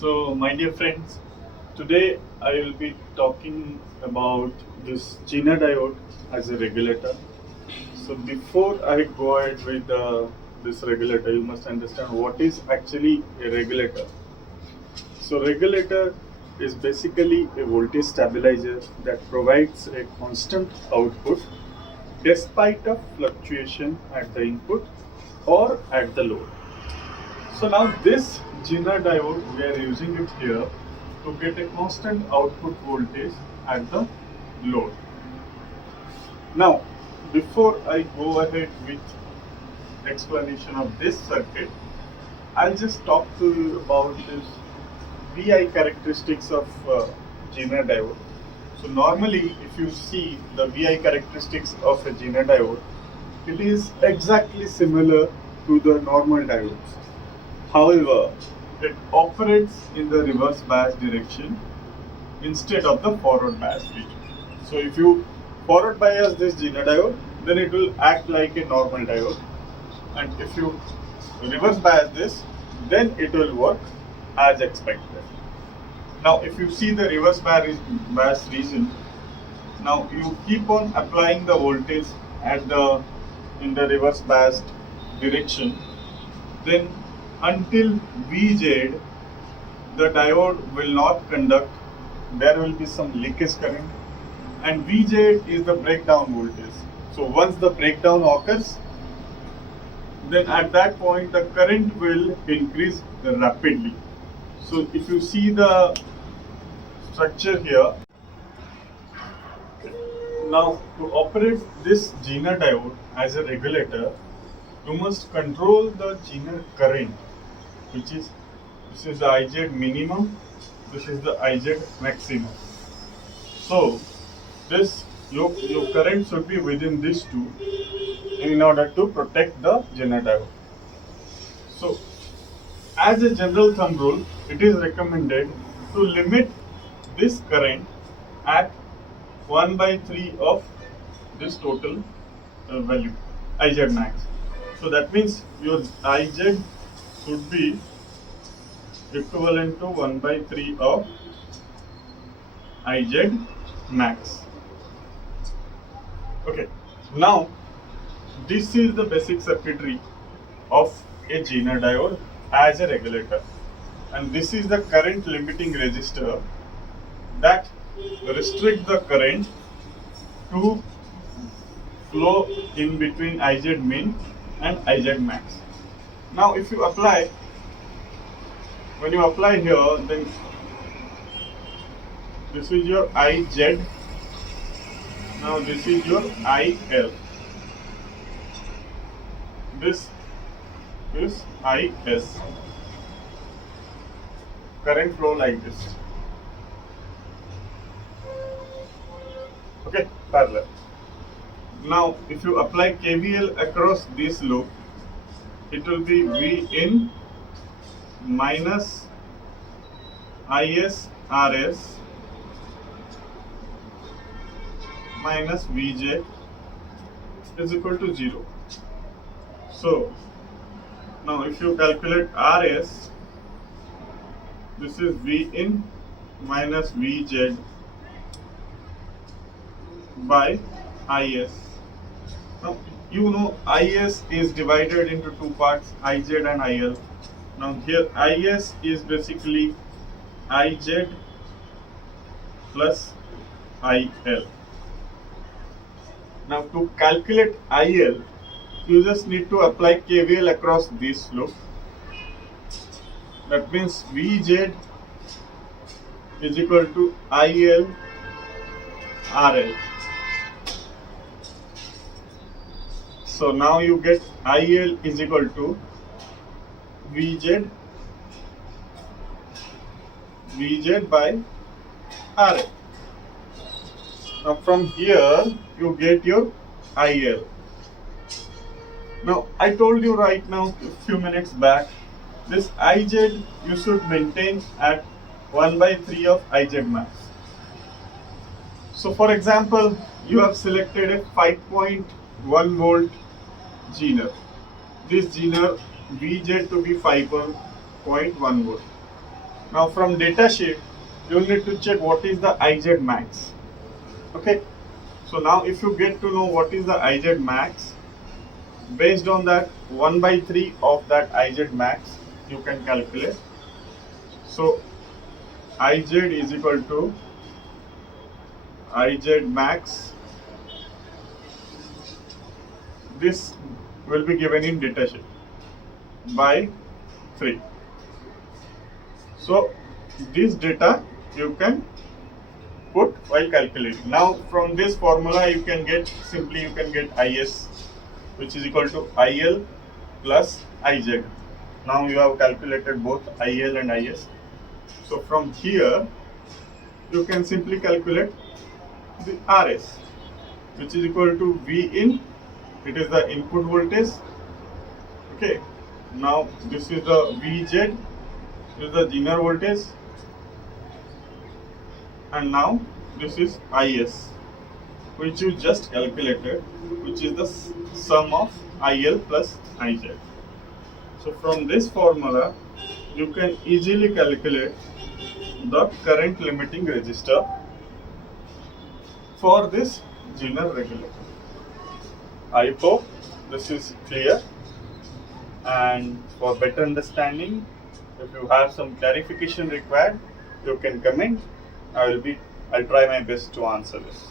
So, my dear friends, today I will be talking about this Zener diode as a regulator. So, before I go ahead with this regulator, you must understand what is actually a regulator. So, regulator is basically a voltage stabilizer that provides a constant output despite a fluctuation at the input or at the load. So now this Zener diode, we are using it here to get a constant output voltage at the load. Now, before I go ahead with explanation of this circuit, I'll just talk to you about this VI characteristics of Zener diode. So normally, if you see the VI characteristics of a Zener diode, it is exactly similar to the normal diodes. However, it operates in the reverse bias direction instead of the forward bias region. So if you forward bias this Zener diode, then it will act like a normal diode. And if you reverse bias this, then it will work as expected. Now if you see the reverse bias region, now you keep on applying the voltage in the reverse biased direction, then until Vz, the diode will not conduct, there will be some leakage current, and Vz is the breakdown voltage. So once the breakdown occurs, then at that point the current will increase rapidly. So if you see the structure here, now to operate this Zener diode as a regulator, you must control the Zener current, which is this is the Iz minimum, this is the Iz maximum. So this your current should be within these two in order to protect the Zener diode. So as a general thumb rule, it is recommended to limit this current at 1/3 of this total value, Iz max. So that means your Iz should be equivalent to 1/3 of Iz max. Okay, now this is the basic circuitry of a Zener diode as a regulator, and this is the current limiting resistor that restrict the current to flow in between Iz min and Iz max. Now if you apply, when you apply here, then this is your Iz, now this is your IL, this is Is, current flow like this. Okay, parallel. Now if you apply KVL across this loop, it will be V in minus Is Rs minus Vj is equal to 0. So now if you calculate Rs, this is V in minus Vz by Is. Now you know Is is divided into two parts, Iz and IL. Now here Is is basically Iz plus IL. Now to calculate IL, you just need to apply KVL across this loop. That means Vz is equal to IL RL. So now you get IL is equal to Vz by RL. Now from here you get your IL. Now I told you right now a few minutes back, this Iz you should maintain at 1/3 of Iz max. So for example, you have selected a 5.1 volt Zener. This Zener Vz to be 5.1 volt. Now from data sheet, you need to check what is the IZ max. Okay. So now if you get to know what is the IZ max, based on that 1 by 3 of that IZ max, you can calculate. So IZ is equal to IZ max. This will be given in data sheet by 3. So this data you can put while calculating. Now from this formula you can get IS, which is equal to IL plus IZ. Now you have calculated both IL and IS. So from here you can simply calculate the RS, which is equal to V in. It is the input voltage. Okay. Now this is the VZ. This is the Zener voltage. And now this is IS, which you just calculated, which is the sum of IL plus IZ. So from this formula, you can easily calculate the current limiting resistor for this Zener regulator. I hope this is clear, and for better understanding, if you have some clarification required, you can comment. I'll try my best to answer this.